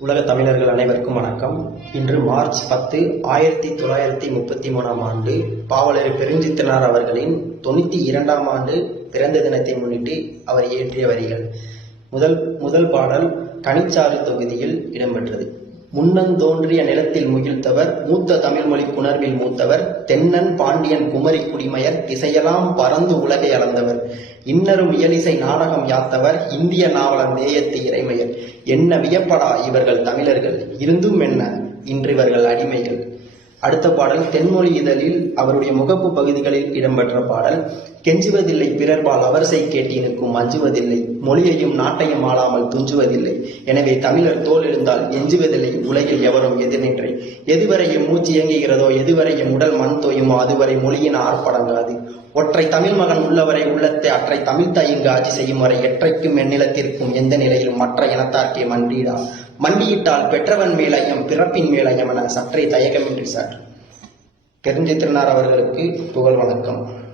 உலக தமிழர்கள் அனைவருக்கும் வணக்கம். இன்று மார்ச் பத்து ஆயிரத்தி தொள்ளாயிரத்தி முப்பத்தி மூணாம் ஆண்டு பாவலர் பெருஞ்சித்தனார் அவர்களின் தொண்ணூற்றி இரண்டாம் ஆண்டு பிறந்த தினத்தை முன்னிட்டு அவர் இயற்றிய வரிகள். முதல் முதல் பாடல் கனிச்சாறு தொகுதியில் இடம்பெற்றது. முன்னந்தோன்றிய நிலத்தில் முகிழ்த்தவர் மூத்த தமிழ்மொழி குணர்வில் மூத்தவர் தென்னன் பாண்டியன் குமரி குடிமையர் திசையெல்லாம் பறந்து உலகை அளந்தவர். இன்னரும் இயலிசை நாடகம் யாத்தவர் இந்திய நாவலர் நேயத்து இறைமையர். என்ன வியப்படா இவர்கள் தமிழர்கள் இருந்தும் என்ன இன்று இவர்கள் அடிமைகள். அடுத்த பாடல் தென்மொழி இதழில் அவருடைய முகப்பு பகுதிகளில் இடம்பெற்ற பாடல் கெஞ்சுவதில்லை பிறர்பால் அவர்சை கேட்டினுக்கும் அஞ்சுவதில்லை மொழியையும் நாட்டையும் ஆளாமல் துஞ்சுவதில்லை. எனவே தமிழர் தோல் எழுந்தால் எஞ்சுவதில்லை உலகில் எவரும் எதிர்நின்றே எதுவரையும் மூச்சு இயங்குகிறதோ எதுவரையும் உடல் மண் தோயுமோ அதுவரை மொழியின் ஆர்ப்படங்காது ஒற்றை தமிழ் மகன் உள்ளவரை உள்ளத்தை அற்றை தமிழ் தாயிங்கு ஆட்சி செய்யும் வரை எற்றைக்கும் எந்நிலத்திற்கும் எந்த நிலையிலும் மற்ற இனத்தார்க்கே மன்றீடா மண்டியிட்டால் பெற்றவன் மேலயம் பிறப்பின் மேலயம் என சற்றே தயக்கமின்றி சார். கெருஞ்சித்திரனார் அவர்களுக்கு புகழ் வணக்கம்.